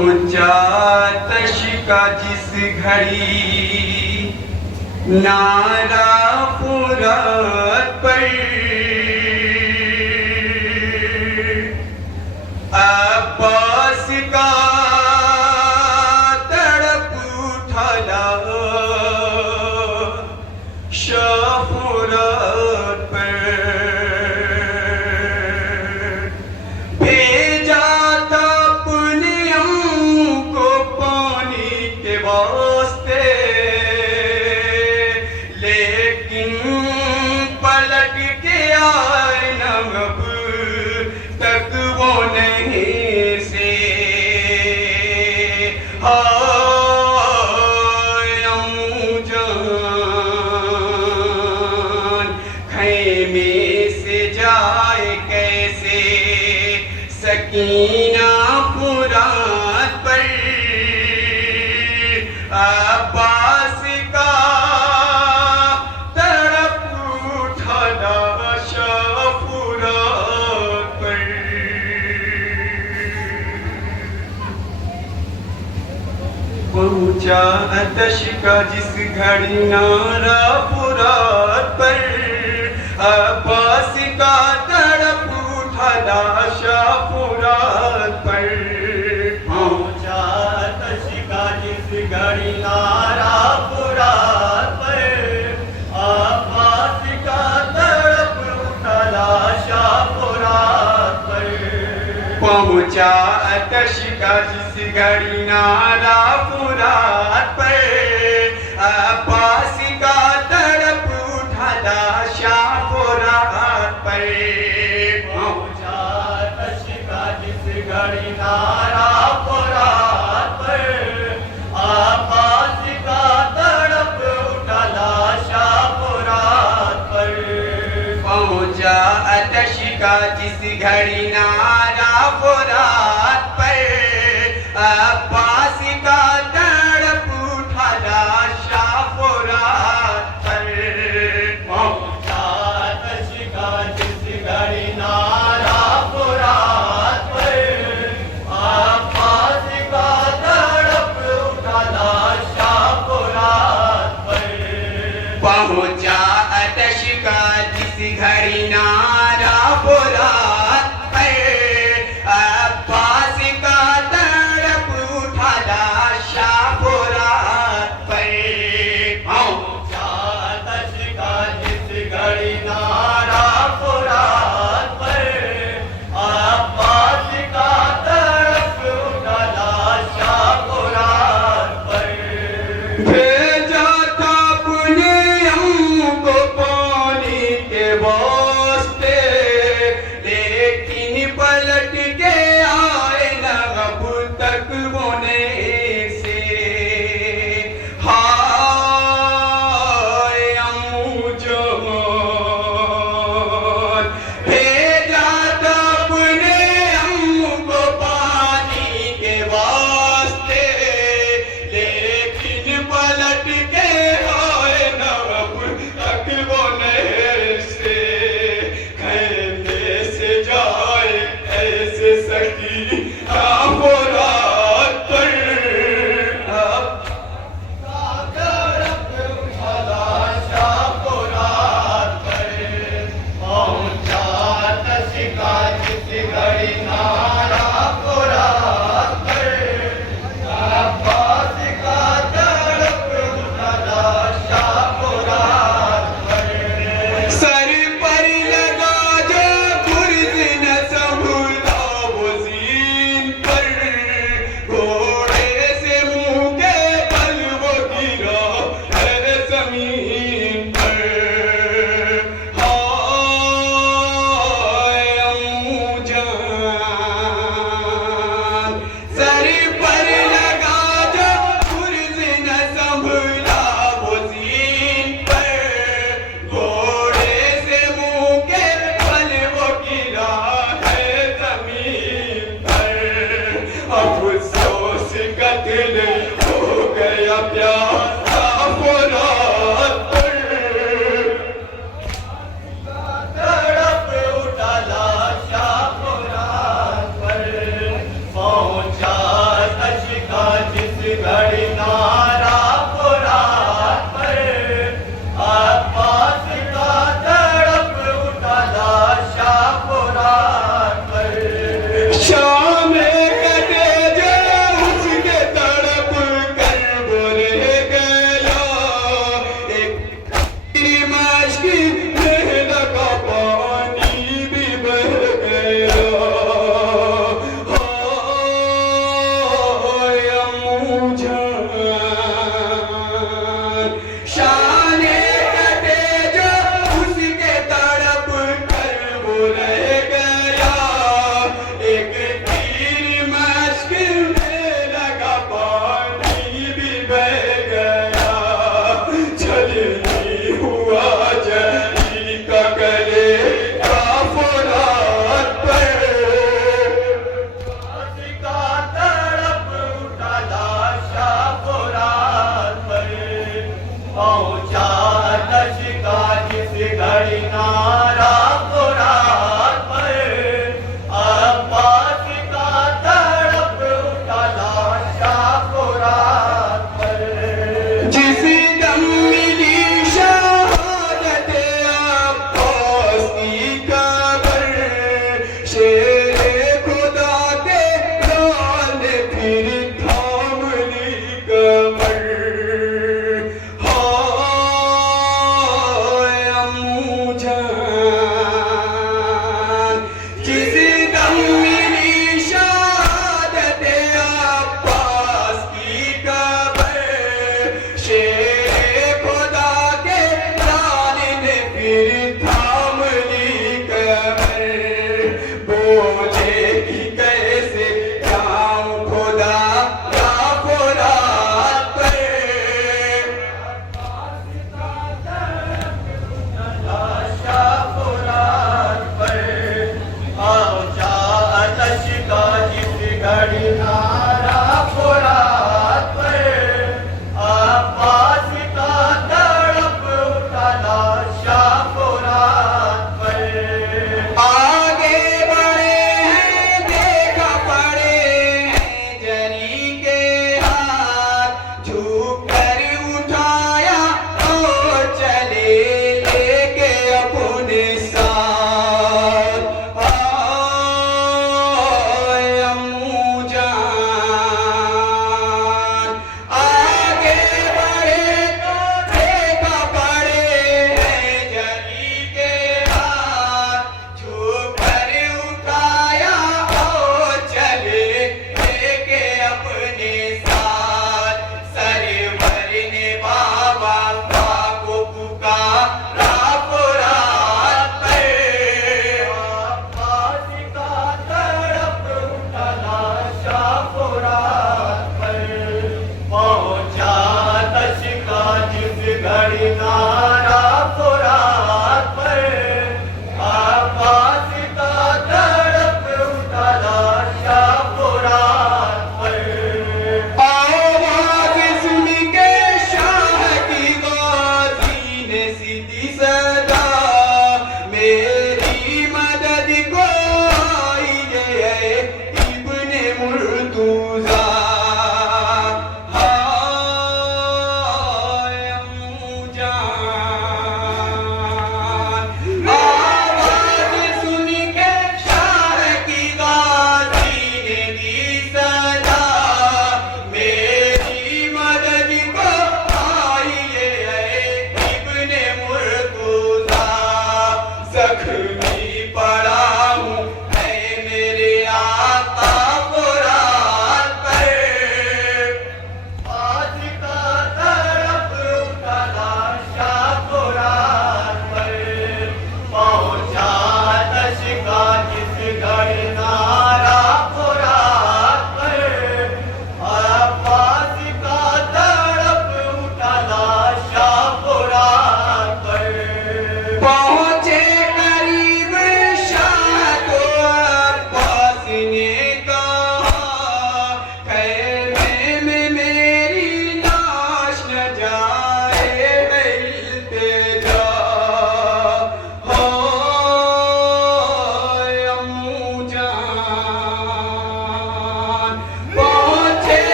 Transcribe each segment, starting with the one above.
پہنچا تش کا جس گھڑی نعرہ فرات پر عباس کا تڑپ اٹھالا شاہ فرات پر بھیجا تھا اپنی ام کو پانی کے واسطے لیکن پلٹ کے آئے اب تک وہ نہیں سے خیمے سے جائے کیسے سکینہ فرات پر عباس کا تڑپ اٹھالا شاہ فرات پر پہنچا آتش کا جس گھڑی نعرہ فرات پر عباس کا تڑپ اٹھالا شاہ فرات پر پہنچا آتش کا جس گھڑی نعرہ فرات پر عباس کا تڑپ اٹھالا شاہ فرات پر پہنچا آتش کا جس گھڑی نعرہ فرات پر عباس کا تڑپ اٹھالا شاہ فرات پر پہنچا آتش کا جس گھڑی نعرہ فرات پر عباس کا تڑپ اٹھالا شاہ فرات پر پہنچا آتش کا جس گھڑی نعرہ فرات پر عباس کا تڑپ اٹھالا شاہ فرات پر پہنچا آتش کا جس گھڑی نعرہ فرات پر عباس کا تڑپ اٹھالا شاہ فرات پر پہنچا آتش کا جس گھڑی نعرہ فرات پر عباس کا تڑپ اٹھالا شاہ فرات پر پہنچا آتش کا جس گھڑی نعرہ فرات پر عباس کا تڑپ اٹھالا شاہ فرات پر بھیجا تھا اپنی ام کو پانی کے واسطے لیکن پلٹ کے آئے نہ اب تک وہ نہیں سے ہائے امو جان بھیجا تھا اپنے ام کو پانی کے واسطے لیکن پلٹ کے آئے نہ اب تک وہ نہیں سے خیمے سے جائے ایسے سکینہ فرات پر تڑپ اٹھالا شاہ فرات پر پہنچا آتش کا جس گھڑی نعرہ فرات پر عباس کا تڑپ اٹھالا شاہ فرات پر سر پر لگا جو برز نہ سنبھلا وہ زین پر گھوڑے سے منہ کے بل وہ گرا ہے زمین پر ہائے امو جان سر پر لگا جو برز نہ سنبھلا وہ زین پر گھوڑے سے منہ کے بل وہ گرا ہے زمین پر افسوس قتل ہو گیا پیارا فرات پر تڑپ اٹھالا شاہ فرات پر پہنچا آتش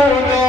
نور